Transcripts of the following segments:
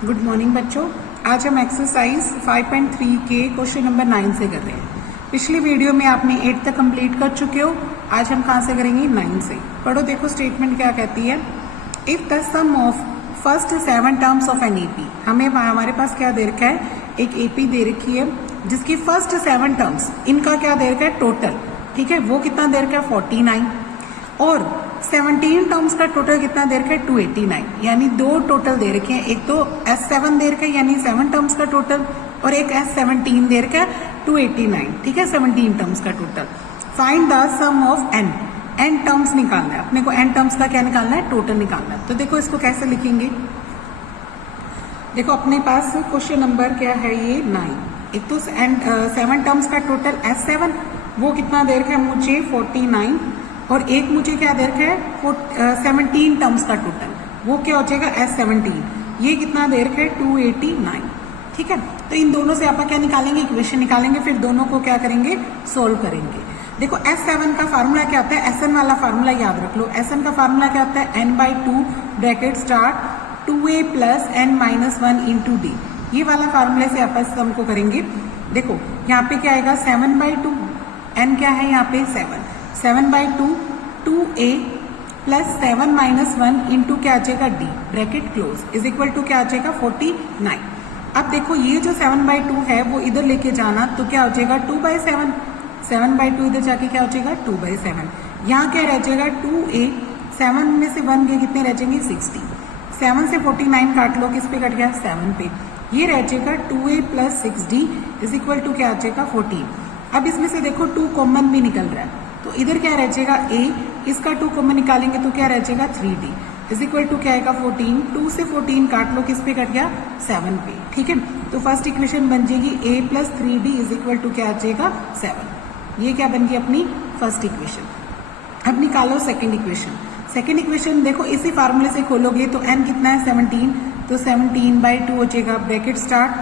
Good morning बच्चों। आज हम एक्सरसाइज 5.3 के क्वेश्चन नंबर 9 से कर रहे हैं। पिछली वीडियो में आपने 8 तक कंप्लीट कर चुके हो। आज हम कहाँ से करेंगे? 9 से। पढ़ो, देखो स्टेटमेंट क्या कहती है। If the sum of first 7 terms of an एपी, हमारे पास क्या दे रखा है? एक एपी दे रखी है जिसकी फर्स्ट 7 टर्म्स, इनका क्या दे रखा है? टोटल, ठीक है, वो कितना दे रखा है? 49। और 17 टर्म्स का टोटल कितना दे रखा है? 289। यानी दो टोटल दे रखे हैं, एक तो S7 दे रखा है यानी 7 टर्म्स का टोटल, और एक S17 दे रखा है 289, ठीक है, 17 टर्म्स का total. Find the sum of n, n terms निकालना है अपने को। n टर्म्स का क्या निकालना है? टोटल निकालना है। तो देखो इसको कैसे लिखेंगे। देखो अपने पास क्वेश्चन नंबर क्या है? ये 9। एक तो 7 टर्म्स का टोटल S7, वो कितना दे रखा है मुझे? 49। और एक मुझे क्या दे रखा है? 17 टर्म्स का टोटल, वो क्या हो जाएगा? S17। ये कितना दे रखा है? 289, ठीक है। तो इन दोनों से आप क्या निकालेंगे? इक्वेशन निकालेंगे, फिर दोनों को क्या करेंगे? सोल्व करेंगे। देखो S7 का फार्मूला क्या होता है? SN वाला फार्मूला याद रख लो। SN का फार्मूला क्या होता है? n/2 bracket start 2a plus n-1 into D. ये वाला फार्मूले से आप इस सम को करेंगे। देखो यहाँ पे क्या आएगा? 7/2, n क्या है यहाँ पे? 7/2 2a प्लस 7-1 इंटू क्या आ जाएगा? D bracket close is equal to क्या आ जाएगा? 49। अब देखो ये जो 7/2 है वो इधर लेके जाना, तो क्या हो जाएगा? 2/7। 7/2 इधर जाके क्या हो जाएगा? 2/7। यहाँ क्या रह जाएगा? 2a, 7 में से 1 के कितने रह जाएंगे? 60। 7 से 49 काट लो, किस पे कट गया? 7 पे। ये रह जाएगा 2a plus 6d is equal to क्या आ जाएगा? 14। अब इसमें से देखो 2 कॉमन भी निकल रहा है, तो इधर क्या रह जाएगा? a, इसका 2 कॉमन निकालेंगे तो क्या रह जाएगा? 3d इज इक्वल टू क्या आएगा? 14। 2 से 14 काट लो, किस पे कट गया? 7 पे, ठीक है। तो फर्स्ट इक्वेशन बन जाएगी a plus 3d is equal to क्या आ जाएगा? 7। ये क्या बन गई अपनी फर्स्ट इक्वेशन। अब निकालो सेकेंड इक्वेशन। सेकेंड इक्वेशन देखो इसी फार्मूले से खोलोगे तो n कितना है? 17, तो 17/2 हो जाएगा bracket start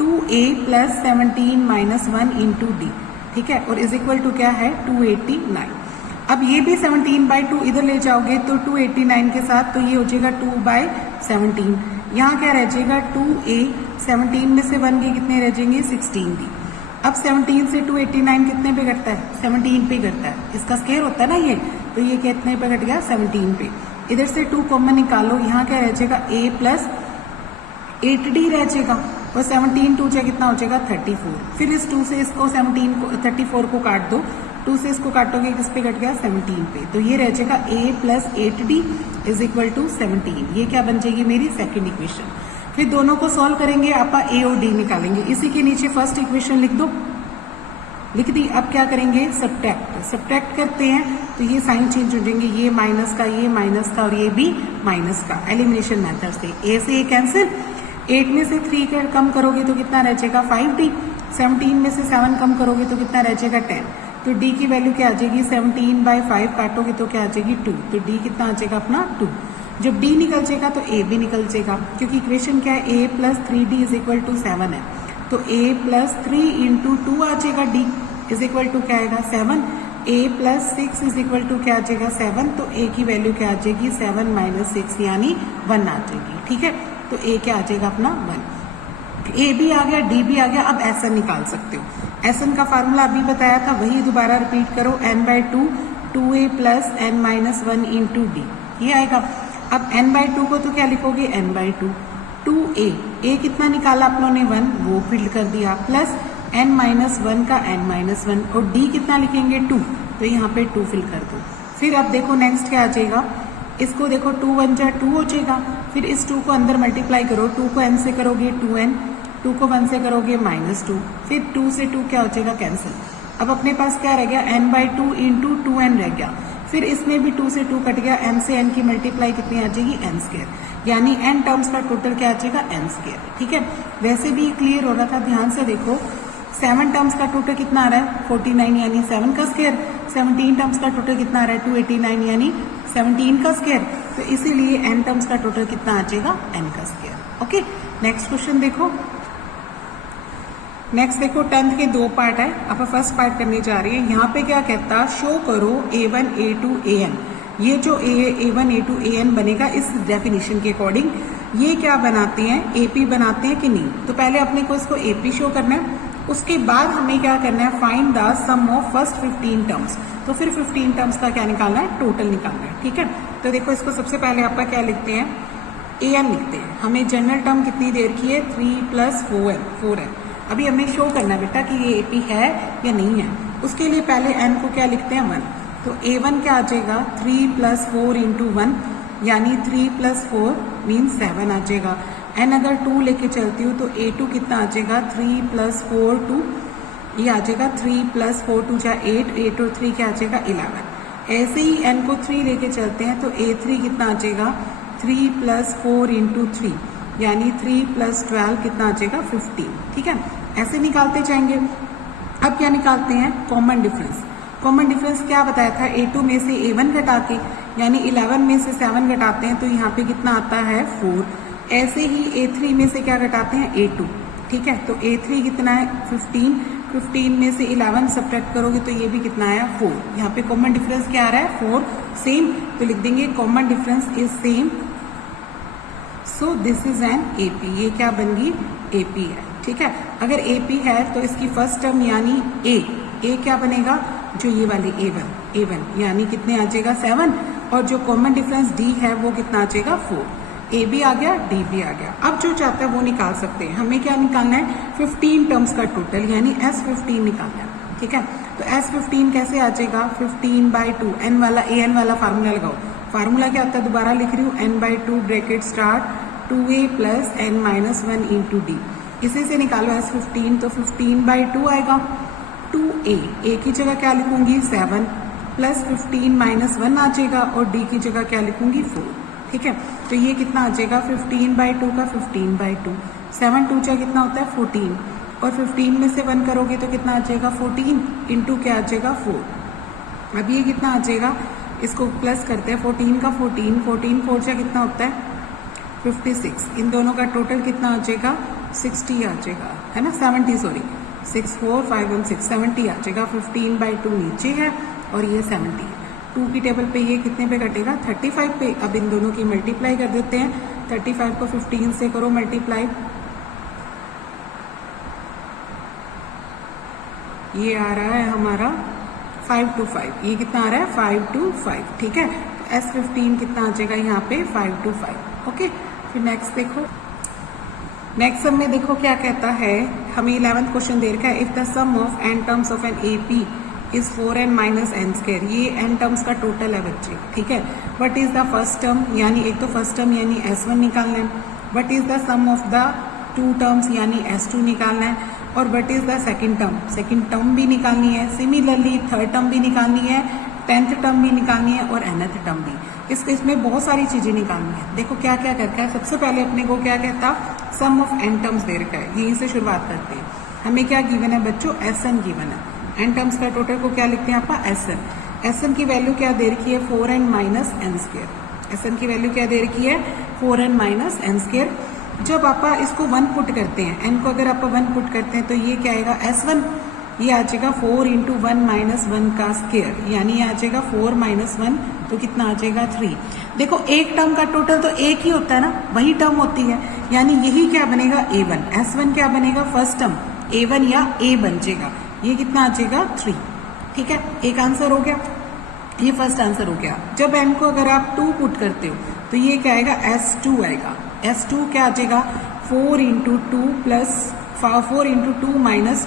2a plus 17-1 into D, ठीक है, और इज इक्वल टू क्या है? 289। अब ये भी 17/2 इधर ले जाओगे तो 289 के साथ, तो ये हो जाएगा 2/17। यहाँ क्या रह जाएगा? 2a, 17 में से 1 के कितने रह जाएंगे? 16d। अब 17 से 289 कितने पे घटता है? 17 पे घटता है। इसका स्क्वायर होता है ना ये, तो ये कितने पे घट गया? 17 पे। इधर से 2 कॉमन निकालो, यहाँ क्या रह जाएगा? a प्लस 8d रह जाएगा, और 17 2 कितना हो जाएगा? 34। फिर इस 2 से इसको 17 को 34 को काट दो, 2 से इसको काटोगे, किस पे कट गया? 17 पे। तो ये रह जाएगा a plus 8d is equal to 17। ये क्या बन जाएगी? मेरी सेकेंड इक्वेशन। फिर दोनों को सॉल्व करेंगे, आप a और d निकालेंगे। इसी के नीचे फर्स्ट इक्वेशन लिख दो, लिख दी। अब क्या करेंगे? सब्ट्रैक्ट करते हैं, तो ये साइन चेंज हो जाएंगे, ये माइनस का, ये माइनस का, और ये भी माइनस का। एलिमिनेशन मेथड से a से a कैंसिल। 8 में से 3 कम करोगे तो कितना रह जाएगा? 5d। 17 में से 7 कम करोगे तो कितना रह जाएगा? 10। तो d की वैल्यू क्या आ जाएगी? 17/5 काटोगे तो क्या आ जाएगी? 2। तो d कितना आ जाएगा अपना? 2। जब d निकल जाएगा तो a भी निकल जाएगा, क्योंकि इक्वेशन क्या है? a plus 3d is equal to 7 है, तो a प्लस 3 इंटू 2 आ जाएगा, d इज इक्वल टू क्या आएगा? 7। a plus 6 is equal to क्या आ जाएगा? 7। तो a की वैल्यू क्या आ जाएगी? 7-6 यानी 1 आ जाएगी, ठीक है। तो a क्या आ जाएगा अपना? 1। a भी आ गया, d भी आ गया। अब SN निकाल सकते हो। SN का फार्मूला अभी बताया था, वही दोबारा रिपीट करो। n/2 2a plus n-1 into D, ये आएगा। अब n/2 को तो क्या लिखोगे? n/2 2a, a कितना निकाला आप लोगों ने? 1, वो फिल कर दिया, प्लस n-1 का n-1, और d कितना लिखेंगे? 2, तो यहाँ पे 2 फिल कर दो। फिर अब देखो नेक्स्ट क्या आ जाएगा? इसको देखो 2 1 जा 2 हो जाएगा। फिर इस 2 को अंदर मल्टीप्लाई करो, 2 को n से करोगे 2n, 2 को 1 से करोगे -2, फिर 2 से 2 क्या हो जाएगा? कैंसिल। अब अपने पास क्या रह गया? n/2 इंटू 2n रह गया। फिर इसमें भी 2 से 2 कट गया, n से n की मल्टीप्लाई कितनी आ जाएगी? n², यानी n टर्म्स का टोटल क्या आ जाएगा? n², ठीक है। वैसे भी क्लियर हो रहा था, ध्यान से देखो। 7 टर्म्स का टोटल कितना आ रहा है? 49 यानी 7 का स्क्वायर। 17 टर्म्स का टोटल कितना आ रहा है? 289 यानी 17 का स्क्वायर। तो इसीलिए n टर्म्स का टोटल कितना आ जाएगा? n का स्क्वायर। ओके, नेक्स्ट क्वेश्चन देखो। नेक्स्ट देखो 10th के 2 पार्ट है, आप फर्स्ट पार्ट करने जा रहे हैं। यहाँ पे क्या कहता? शो करो a1 a2 an। ये जो a1 a2 an बनेगा इस डेफिनेशन के अकॉर्डिंग ये क्या बनाते हैं, एपी बनाते हैं कि नहीं। तो पहले अपने को इसको एपी शो करना है, उसके बाद हमें क्या करना है, find the sum of first 15 terms. तो फिर 15 टर्म्स का क्या निकालना है, टोटल निकालना है। ठीक है, तो देखो इसको सबसे पहले आप क्या लिखते हैं, ए एन लिखते हैं। हमें जनरल टर्म कितनी देर की है, 3 + 4 है। अभी हमें शो करना है बेटा कि ये एपी है या नहीं है। उसके लिए पहले एन को क्या लिखते हैं, 1। तो A1 क्या आ जाएगा, 3 + 4 × 1 यानी 3 + 4 मीन्स 7 आ जाएगा। एन अगर 2 लेके चलती हूँ तो A2 कितना आ जाएगा, 3 + 4 2, ये आ जाएगा 3 + 4 2 = 8, 8 और 3 क्या आ जाएगा, 11। ऐसे ही एन को 3 लेके चलते हैं तो A3 कितना आ जाएगा, 3 + 4 × 3 यानी 3 + 12 कितना आ जाएगा, 15। ठीक है, ऐसे निकालते जाएंगे। अब क्या निकालते हैं, कॉमन डिफरेंस। कॉमन डिफरेंस क्या बताया था, A2 में से A1 घटा के यानी 11 में से 7 घटाते हैं तो यहाँ पे कितना आता है, 4। ऐसे ही A3 में से क्या घटाते हैं, A2। ठीक है, तो A3 कितना है, 15। 15 में से 11 सब्ट्रैक्ट करोगे तो ये भी कितना आया, 4। यहाँ पे कॉमन डिफरेंस क्या आ रहा है, 4 सेम। तो लिख देंगे common difference is same, so this is an AP। ये क्या बन गई, AP है। ठीक है, अगर AP है तो इसकी फर्स्ट टर्म यानी A क्या बनेगा, जो ये वाली A1 यानी कितने आ जाएगा, 7। और जो कॉमन डिफरेंस D है वो कितना आ जाएगा, 4। A भी आ गया, D भी आ गया। अब जो चाहता है वो निकाल सकते हैं। हमें क्या निकालना है, 15 टर्म्स का टोटल यानी S15 निकालना है। ठीक है, तो S15 कैसे आ जाएगा, 15/2 n वाला AN वाला फार्मूला लगाओ। फार्मूला क्या होता है, दोबारा लिख रही हूँ, n/2 bracket start 2A + n - 1 × D। इसी से निकालो S15, तो 15/2 आएगा, 2A। A की जगह क्या लिखूंगी, 7 + 15 - 1 आ जाएगा और D की जगह क्या लिखूंगी, 4। ठीक है, तो ये कितना आ जाएगा, 15/2 का 15/2, 7 2 कितना होता है, 14। और 15 में से 1 करोगे तो कितना आ जाएगा, 14 × क्या आ जाएगा, 4। अब ये कितना आ जाएगा, इसको प्लस करते हैं, 14 का 14, 14 4 कितना होता है, 56। इन दोनों का टोटल कितना आ जाएगा, 60 आ जाएगा, है ना, 70 सॉरी, 6 4 5 1 6 70 आ जाएगा। 15/2 नीचे है और ये 70। 2 की टेबल पे ये कितने पे कटेगा, 35 पे। अब इन दोनों की मल्टीप्लाई कर देते हैं, 35 को 15 से करो मल्टीप्लाई, ये आ रहा है हमारा 5 to 5। ये कितना आ रहा है, 5 to 5। ठीक है, तो S15 कितना आ जाएगा यहाँ पे, 5 to 5। ओके, फिर नेक्स्ट देखो। नेक्स्ट सब में देखो क्या कहता है, हमें 11th क्वेश्चन दे रखा है, if the sum of n terms of an AP is 4n - n²। ये n टर्म्स का टोटल है बच्चे। ठीक है, what is the first term, यानी एक तो फर्स्ट टर्म यानी S1 निकालना है। What is the sum of the 2 terms यानी S2 निकालना है। और what is the second term भी निकालनी है। सिमिलरली थर्ड टर्म भी निकालनी है, 10th टर्म भी निकालनी है और nth टर्म भी। इसमें बहुत सारी चीजें निकालनी है। देखो क्या क्या करता है, सबसे पहले अपने को क्या कहता, सम ऑफ n टर्म्स दे रखा है, यहीं से शुरुआत करते हैं। हमें क्या गिवन है बच्चों, Sn गिवन है। n टर्म्स का टोटल को क्या लिखते हैं आप, Sn की वैल्यू क्या दे रखी है, 4n - n²। Sn की वैल्यू क्या दे रखी है, 4n - n²। जब आप इसको 1 पुट करते हैं, n को अगर आप 1 पुट करते हैं तो ये क्या आएगा, S1। ये आ जाएगा 4 × 1 - 1 का स्क्वायर, यानी आ जाएगा 4 - 1 तो कितना आ जाएगा, 3। देखो एक टर्म का टोटल तो एक ही होता है ना, वही टर्म होती है, यानी यही क्या बनेगा, A1। S1 क्या बनेगा, फर्स्ट टर्म A1 या A बन जाएगा। ये कितना आ जाएगा, 3। ठीक है, एक आंसर हो गया, ये फर्स्ट आंसर हो गया। जब n को अगर आप 2 पुट करते हो तो ये क्या आएगा, S2 आएगा। S2 क्या आ जाएगा, 4 × 2 -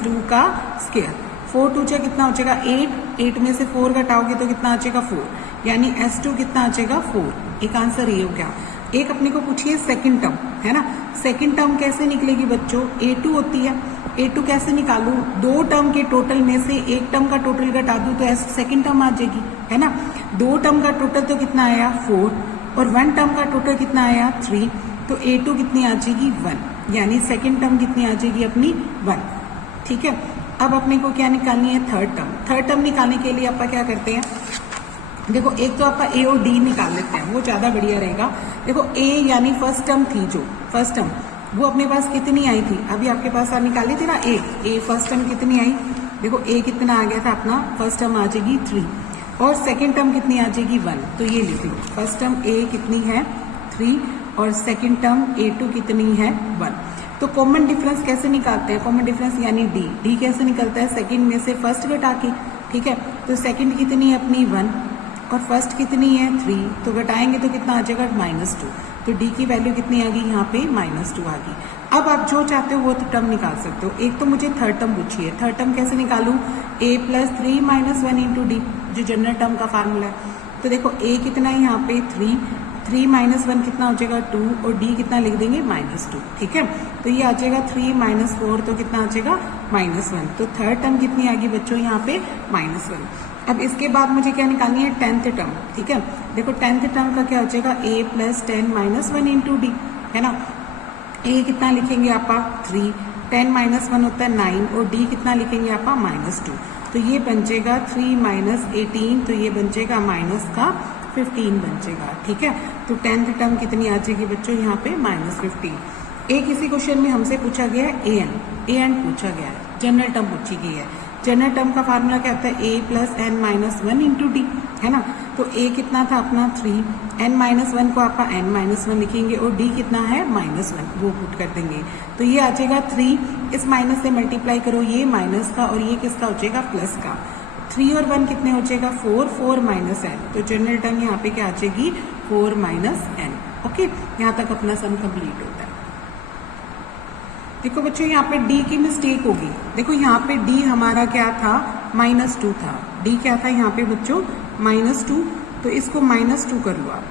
2 का स्क्वायर। 4 2 कितना हो जाएगा, 8। 8 में से 4 घटाओगे तो कितना आ जाएगा, 4। यानी S2 कितना आ जाएगा, 4। एक आंसर ये हो गया। एक अपने को पूछिए सेकंड टर्म, है ना, सेकंड टर्म कैसे निकलेगी बच्चों, A2 होती है। A2 कैसे निकालू, 2 टर्म के टोटल में से एक टर्म का टोटल घटा दूं तो सेकंड टर्म आ जाएगी, है ना। 2 टर्म का टोटल तो कितना आया, 4 और 1 टर्म का टोटल कितना आया, 3। तो A2 कितनी आ जाएगी, 1। यानी सेकंड टर्म कितनी आ जाएगी अपनी, 1। ठीक है, अब अपने को क्या निकालनी है, थर्ड टर्म। थर्ड टर्म निकालने के लिए आप क्या करते हैं, देखो एक तो आप A और D निकाल लेते हैं, वो ज्यादा बढ़िया रहेगा। देखो A यानी फर्स्ट टर्म थी, जो फर्स्ट टर्म वो अपने पास कितनी आई थी, अभी आपके पास निकाली थी ना A फर्स्ट टर्म कितनी आई, देखो A कितना आ गया था अपना, फर्स्ट टर्म आ जाएगी 3 और सेकेंड टर्म कितनी आ जाएगी 1। तो ये लिख लो, फर्स्ट टर्म A कितनी है 3 और सेकंड टर्म a2 कितनी है 1। तो कॉमन डिफरेंस कैसे निकालते हैं, कॉमन डिफरेंस यानी डी कैसे निकलता है, सेकंड में से फर्स्ट घटा के, ठीक है। तो सेकंड कितनी है अपनी 1 और फर्स्ट कितनी है 3, तो घटाएंगे तो कितना आ जाएगा -2। तो डी की वैल्यू कितनी आ गई यहाँ पे -2 आ गई। अब आप जो चाहते हो वो तो टर्म निकाल सकते हो। एक तो मुझे थर्ड टर्म पूछी है, थर्ड टर्म कैसे निकालूं, a + 3 - 1 × d, जो जनरल टर्म का फार्मूला है। तो देखो a कितना है यहाँ पे 3 - 1 कितना हो जाएगा 2 और d कितना लिख देंगे -2, ठीक है। तो ये आ जाएगा 3 - 4 तो कितना आ जाएगा -1। तो थर्ड टर्म कितनी आ गई बच्चों यहाँ पे -1। अब इसके बाद मुझे क्या निकालनी है 10th टर्म, ठीक है। देखो 10th टर्म का क्या हो जाएगा a + 10 - 1 × d, है ना। a कितना लिखेंगे आप 3, 10 - 1 होता है 9 और d कितना लिखेंगे आप -2। तो ये बन जाएगा 3 - 18, तो ये बन जाएगा -15 बन जाएगा, ठीक है। तो 10th टर्म कितनी आ जाएगी बच्चों यहाँ पे -15। एक इसी क्वेश्चन में हमसे पूछा गया है an पूछा गया है, जनरल टर्म पूछी गई है। जनरल टर्म का फार्मूला क्या होता है a + n - 1 × d, है ना। तो a कितना था अपना 3, n - 1 को आप n - 1 लिखेंगे और d कितना है -1, वो पुट कर देंगे। तो ये आ जाएगा 3, इस माइनस से मल्टीप्लाई करो, ये माइनस का और ये किसका हो जाएगा प्लस का। 3 और 1 कितने हो जाएगा 4, 4 - n, तो जनरल टर्म यहाँ पे क्या आ जाएगी 4 - n। ओके, यहाँ तक अपना सम कंप्लीट होता है। देखो बच्चों यहाँ पे d की मिस्टेक होगी। देखो यहाँ पे d हमारा क्या था -2 था, d क्या था यहाँ पे बच्चों -2, तो इसको -2 कर लो आप।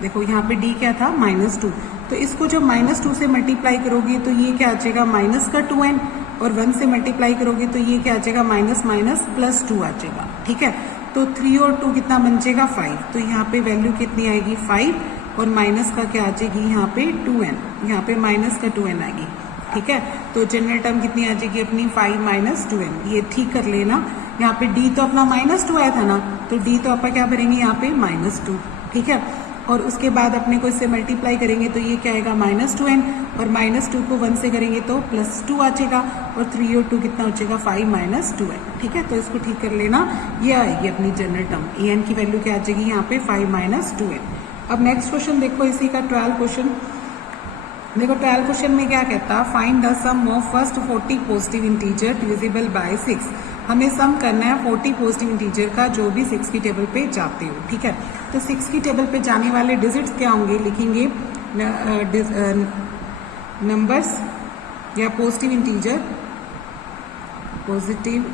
देखो यहाँ पे d क्या था -2, तो इसको जब -2 से मल्टीप्लाई करोगे तो ये क्या आ जाएगा -2n और 1 से मल्टीप्लाई करोगे तो ये क्या आ जाएगा +2 आ जाएगा, ठीक है। तो 3 और 2 कितना बन जाएगा 5, तो यहाँ पे वैल्यू कितनी आएगी 5 और माइनस का क्या आ जाएगी यहाँ पे 2n, यहाँ पे -2n आएगी, ठीक है। तो जनरल टर्म कितनी आ जाएगी अपनी 5 - 2n, ये ठीक कर लेना। यहाँ पे d तो अपना -2 आया था ना, तो d तो आप क्या भरेंगे यहाँ पे -2, ठीक है। और उसके बाद अपने को इससे मल्टीप्लाई करेंगे तो ये क्या आएगा -2n और -2 को 1 से करेंगे तो +2 आ जाएगा और 3 और 2 कितना हो जाएगा 5 - 2n, ठीक है। तो इसको ठीक कर लेना, ये आएगी अपनी जनरल टर्म। an की वैल्यू क्या आ जाएगी यहाँ पे 5 - 2n। अब नेक्स्ट क्वेश्चन देखो इसी का 12 क्वेश्चन। देखो 12 क्वेश्चन में क्या कहता है, find the sum of first 40 positive integer divisible by 6। हमें सम करना है 40 पॉजिटिव इंटीजर का जो भी 6 की टेबल पे जाते हो, ठीक है। तो 6 की टेबल पे जाने वाले डिजिट्स क्या होंगे, लिखेंगे नंबर्स या positive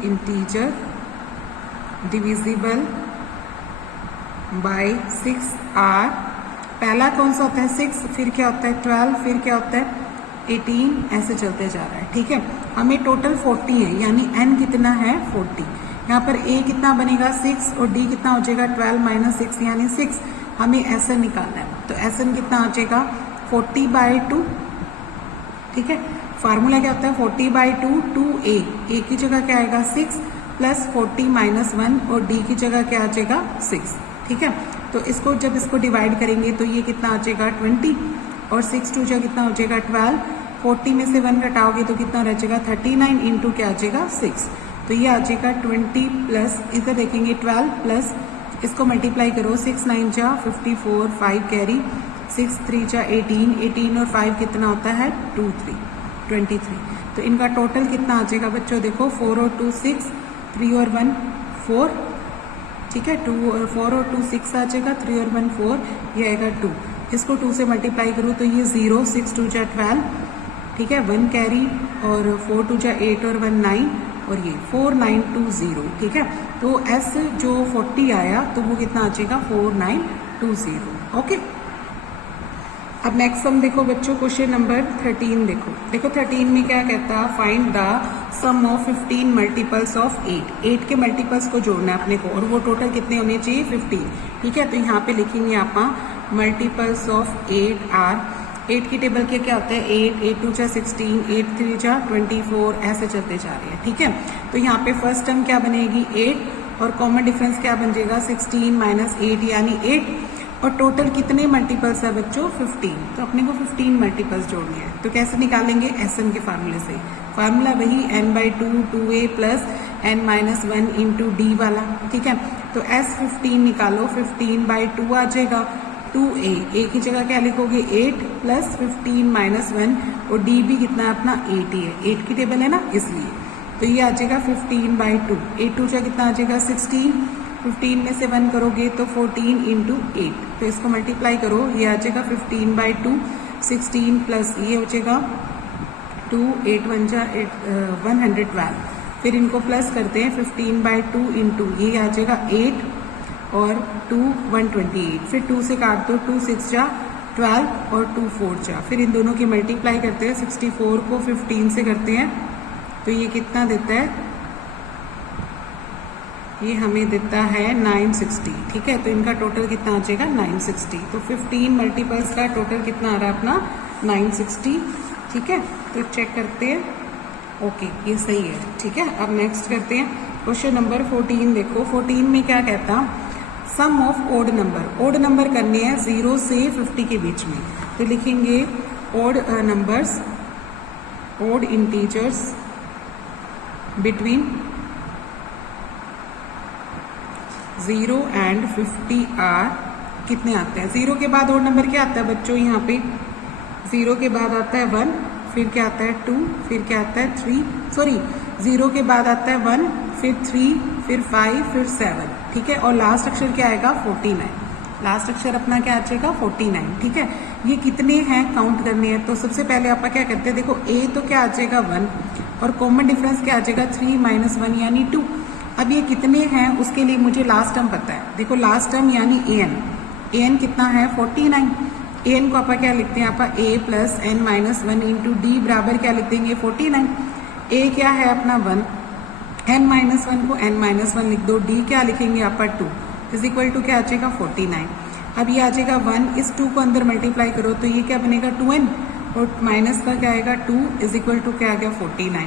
integer divisible by 6 are. पहला कौन सा होता है 6, फिर क्या होता है 12, फिर क्या होता है 18, ऐसे चलते जा रहा है, ठीक है। हमें टोटल 40 है, यानी n कितना है 40। यहाँ पर a कितना बनेगा 6 और d कितना हो जाएगा 12 - 6 यानी 6। हमें SN निकालना है, तो SN कितना आ जाएगा 40/2, ठीक है। फार्मूला क्या होता है 40/2 2a, a की जगह क्या आएगा 6 + 40 - 1 और d की जगह क्या आ जाएगा 6, ठीक है। तो इसको जब इसको डिवाइड करेंगे तो ये कितना आ जाएगा 20 और 6 2 जा कितना हो जाएगा 12, 40 में से 1 घटाओगे तो कितना रह जाएगा 39 इंटू क्या आ जाएगा 6, तो ये आ जाएगा 20 प्लस इधर देखेंगे 12 प्लस इसको मल्टीप्लाई करो 6 9 जा 54, 5 कैरी 6 3 जा 18, 18 और 5 कितना होता है 2 3 23। तो इनका टोटल कितना आ जाएगा बच्चों, देखो 4 और 2 6, 3 और 1 4, ठीक है। 2 और 4 और 2 6 आ जाएगा, 3 और 1 4, ये आएगा 2। इसको 2 से मल्टीप्लाई करूँ तो ये 0, 6 2 जा 12, ठीक है, 1 कैरी और 4 2 जा 8 और 1 9 और ये 4920, ठीक है। तो एस जो 40 आया तो वो कितना आ जाएगा 4920, ओके। अब नेक्स्ट हम देखो बच्चों क्वेश्चन नंबर 13 देखो 13 में क्या कहता है, find the sum of 15 multiples of 8 के मल्टीपल्स को जोड़ना है अपने को और वो टोटल कितने होने चाहिए 15, ठीक है। तो यहाँ पे लिखेंगे आप मल्टीपल्स ऑफ 8 आर। 8 की टेबल के क्या होता है 8 8 2 जा 16, 8 3 जा 24, ऐसे चलते जा रहे हैं, ठीक है। तो यहाँ पे फर्स्ट टर्म क्या बनेगी 8 और कॉमन डिफरेंस क्या बन जाएगा 16 - 8 यानी 8 और टोटल कितने मल्टीपल्स है बच्चों 15। तो अपने को 15 मल्टीपल्स जोड़ने हैं, तो कैसे निकालेंगे SN के फार्मूले से। फार्मूला वही n/2 2a plus n - 1 × d वाला, ठीक है। तो S15 निकालो, 15/2 आ जाएगा 2a, a की जगह क्या लिखोगे 8 प्लस 15 माइनस 1 और d भी कितना है अपना 8 ही है, 8 की टेबल है ना इसलिए। तो ये आ जाएगा 15/2, 8 2 कितना आ जाएगा 16, 15 में से 1 करोगे तो 14 इंटू 8, तो इसको मल्टीप्लाई करो, ये आ जाएगा 15/2, 16 प्लस ये हो जाएगा 2, 8 1 जा 112, फिर इनको प्लस करते हैं 15/2 इंटू ये आ जाएगा 8 और 2 128, फिर 2 से काट दो, 2 6 जा 12 और 2 4 जा, फिर इन दोनों की मल्टीप्लाई करते हैं, 64 को 15 से करते हैं तो ये कितना देता है, ये हमें देता है 960, ठीक है। तो इनका टोटल कितना आ जाएगा 960, तो 15 मल्टीपल्स का टोटल कितना आ रहा है अपना 960, ठीक है। तो चेक करते हैं, ओके ये सही है, ठीक है। अब नेक्स्ट करते हैं क्वेश्चन नंबर 14। देखो 14 में क्या कहता, sum of odd number, odd number करने हैं 0 से 50 के बीच में, तो लिखेंगे odd numbers, odd integers between 0 and 50 are कितने आते हैं। 0 के बाद ओड नंबर क्या आता है बच्चों, यहाँ पे 0 के बाद आता है 1, फिर क्या आता है 2, फिर क्या आता है 3, सॉरी 0 के बाद आता है 1, फिर 3, फिर 5, फिर 7, ठीक है। और लास्ट अक्षर क्या आएगा 49, लास्ट अक्षर अपना क्या आ जाएगा 49, ठीक है। ये कितने हैं काउंट करने हैं, तो सबसे पहले आप क्या करते हैं, देखो a तो क्या आ जाएगा 1 और कॉमन डिफरेंस क्या आ जाएगा 3 माइनस 1 यानी 2। अब ये कितने हैं उसके लिए मुझे लास्ट टर्म पता है, देखो लास्ट टर्म यानी an कितना है 49, an को आप क्या लिखते हैं, आप a plus n minus 1 into D बराबर क्या लिख देंगे 49, a क्या है अपना 1, n माइनस 1 को n माइनस 1 लिख दो, d क्या लिखेंगे आप 2 इज इक्वल टू क्या आ जाएगा 49। अब ये आ जाएगा 1, इस 2 को अंदर मल्टीप्लाई करो तो ये क्या बनेगा 2n और माइनस का क्या आएगा 2 इज इक्वल टू क्या आ गया 49,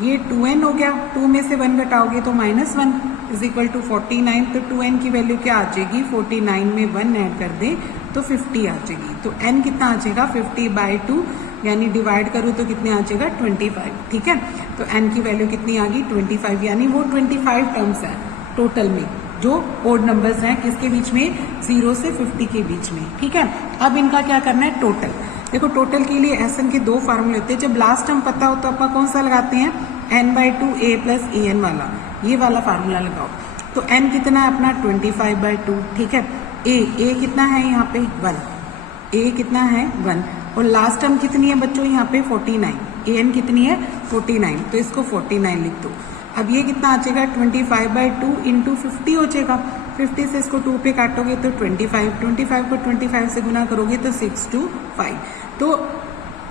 ये 2n हो गया, 2 में से 1 घटाओगे तो माइनस 1 इज इक्वल टू 49, तो 2n की वैल्यू क्या आ जाएगी 49 में 1 ऐड कर दें तो 50 आ जाएगी, तो n कितना आ जाएगा 50/2 यानी डिवाइड करूँ तो कितने आ जाएगा 25, ठीक है। तो n की वैल्यू कितनी आ गई 25, यानी वो 25 टर्म्स है टोटल में जो ओड नंबर्स हैं किसके बीच में 0 से 50 के बीच में, ठीक है। अब इनका क्या करना है टोटल, देखो टोटल के लिए SN के 2 फार्मूले होते हैं, जब लास्ट टर्म पता हो तो आप कौन सा लगाते हैं n/2 a प्लस an वाला, ये वाला फार्मूला लगाओ। तो n कितना है अपना 25/2, ठीक है। a कितना है यहाँ पे 1, a कितना है 1 और लास्ट टर्म कितनी है बच्चों यहाँ पे 49, an कितनी है 49, तो इसको 49 लिख दो। अब ये कितना आ जाएगा 25/2 इंटू 50 हो जाएगा, 50 से इसको 2 पे काटोगे तो 25, 25 को 25 से गुना करोगे तो 625, तो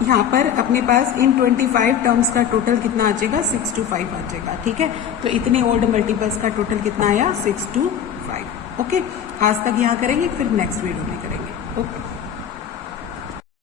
यहाँ पर अपने पास इन 25 टर्म्स का टोटल कितना आ जाएगा 625 आ जाएगा, ठीक है। तो इतने ओल्ड मल्टीपल्स का टोटल कितना आया 625, ओके। आज तक यहाँ करेंगे, फिर नेक्स्ट वीडियो में करेंगे, ओके।